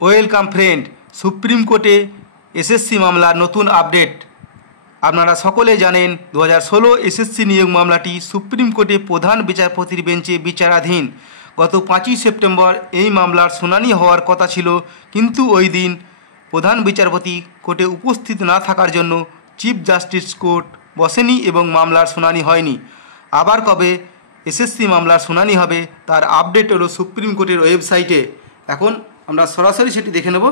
Welcome friend, supreme কোর্টে SSC মামলার নতুন আপডেট। আপনারা সকলে জানেন 2016 এসএসসি নিয়োগ মামলাটি সুপ্রিম কোর্টে প্রধান বিচারপতির বেঞ্চে বিচারাধীন। গত 5ই সেপ্টেম্বর এই মামলার শুনানি হওয়ার কথা ছিল, কিন্তু ওই দিন প্রধান বিচারপতি কোর্টে উপস্থিত না থাকার জন্য চিফ জাস্টিস কোর্ট বসেনি এবং মামলার শুনানি হয়নি। আবার কবে এসএসসি মামলার শুনানি হবে তার আপডেট হলো সুপ্রিম কোর্টের ওয়েবসাইটে। এখন আমরা সরাসরি সেটি দেখে নেব।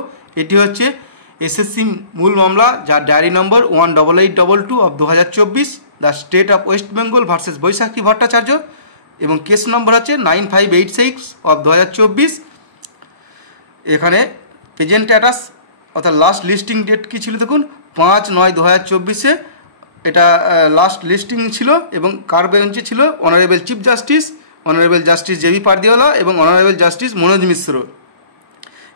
এটি হচ্ছে এসএসসি মূল মামলা, যার diary number 18822 of 2024, the state of West Bengal versus Baishakhi Bhattacharya, এবং কেস নম্বর হচ্ছে 9586 অফ 2024। এখানে প্রেজেন্ট স্ট্যাটাস অর্থাৎ লাস্ট লিস্টিং ডেট কী ছিল দেখুন, 5/9/2024 এটা লাস্ট লিস্টিং ছিল, এবং কার বেঞ্চে ছিল honourable chief justice, honourable justice JB Pardiwala এবং অনারেবল জাস্টিস মনোজ মিশ্র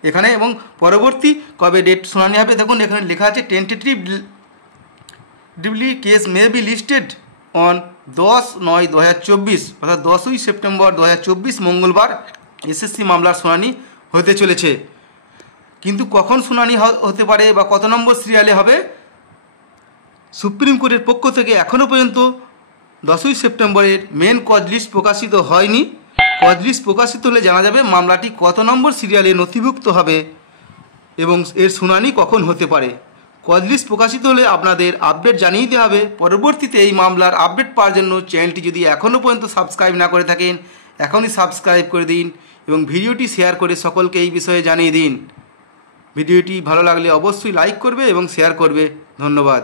এখানে। এবং পরবর্তী কবে ডেট শুনানি হবে দেখুন, এখানে লেখা আছে tentatively case may be listed on 10/9/2024, অর্থাৎ 10ই সেপ্টেম্বর 2024 মঙ্গলবার এসএসসি মামলার শুনানি হতে চলেছে। কিন্তু কখন শুনানি হতে পারে বা কত নম্বর সিরিয়ালে হবে, সুপ্রিম কোর্টের পক্ষ থেকে এখনও পর্যন্ত 10ই সেপ্টেম্বরের মেন কজ লিস্ট প্রকাশিত হয়নি। কজ লিস্ট প্রকাশিত হলে জানা যাবে মামলাটি কত নম্বর সিরিয়ালে নথিভুক্ত হবে এবং এর শুনানি কখন হতে পারে। কজ লিস্ট প্রকাশিত হলে আপনাদের আপডেট জানিয়ে দেওয়া হবে। পরবর্তীতে এই মামলার আপডেট পাওয়ার জন্য চ্যানেলটি যদি এখনও পর্যন্ত সাবস্ক্রাইব না করে থাকেন, এখনই সাবস্ক্রাইব করে দিন এবং ভিডিওটি শেয়ার করে সকলকে এই বিষয়ে জানিয়ে দিন। ভিডিওটি ভালো লাগলে অবশ্যই লাইক করবে এবং শেয়ার করবে। ধন্যবাদ।